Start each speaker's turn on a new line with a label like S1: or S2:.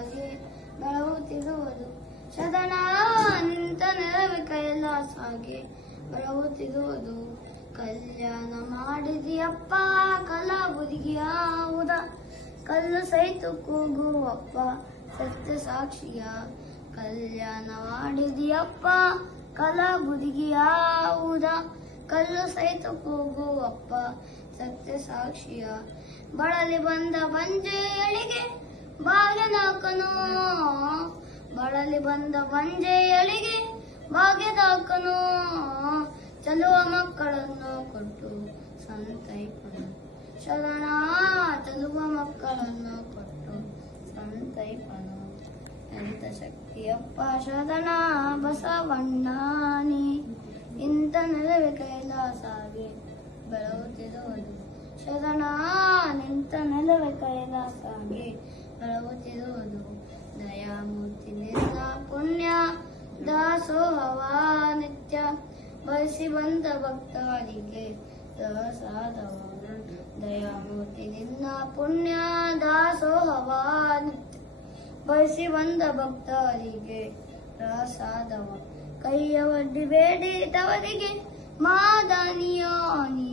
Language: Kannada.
S1: ಕೈಲಾಸಾಗಿ ತಿರುವುದು ಸದನ ನಿಂತ ನೆರವಿ ಸಾಗೆ ಬೆಳಗುತ್ತಿರುವುದು ಕಲ್ಯಾಣ ಮಾಡಿದಿಯಪ್ಪ ಕಲಾಬುದಿಗಿಯಾವುದ ಕಲ್ಲು ಸಹಿತ ಕೂಗುವಪ್ಪ, ಸತ್ಯ ಸಾಕ್ಷಿಯ. ಕಲ್ಯಾಣ ಮಾಡಿದಿಯಪ್ಪ ಯಾವುದ ಕಲ್ಲು ಸಹಿತ ಕೂಗುವಪ್ಪ, ಸತ್ಯ ಸಾಕ್ಷಿಯ. ಬಳಲಿ ಬಂದ ಬಂಜೆಯಳಿಗೆ ಭಾಗ್ಯದಾಕನು ಬಳಲಿ ಬಂದ ಬಂಜೆಯಳಿಗೆ ಭಾಗ್ಯದಾಕನು ಚಲುವ ಮಕ್ಕಳನ್ನು ಕೊಟ್ಟು ಸಂತೈಪನು ಶರಣ, ಚಲುವ ಮಕ್ಕಳನ್ನು ಕೊಟ್ಟು ಸಂತೈಪನು ಎಂತ ಶಕ್ತಿಯಪ್ಪ ಶರಣ, ಬಸವಣ್ಣಾನಿ. ಇಂಥ ನೆಲವೇ ಕೈಲಾಸಾಗಿ ಬೆಳಗುತ್ತಿರುವುದು. ಶರಣ, ನಿಂತ ನೆಲವೇ ಕೈಲಾಸಾಗಿ ಬೆಳಗುತ್ತಿರುವುದು ದಯಾಮೂರ್ತಿ ನಿನ್ನ ಪುಣ್ಯ ದಾಸೋಹವ ನಿತ್ಯ ಬಯಸಿ ಬಂದ ಭಕ್ತರಿಗೆ ಪ್ರಸಾದವ ದಯಾಮೂರ್ತಿ ನಿನ್ನ ಪುಣ್ಯ ದಾಸೋಹವ ನಿತ್ಯ ಬಯಸಿ ಬಂದ ಭಕ್ತರಿಗೆ ಪ್ರಸಾದವ. ಕೈಯ ಒಡ್ಡಿ ಬೇಡಿ ತವರಿಗೆ ಮಾದನಿಯಾನಿ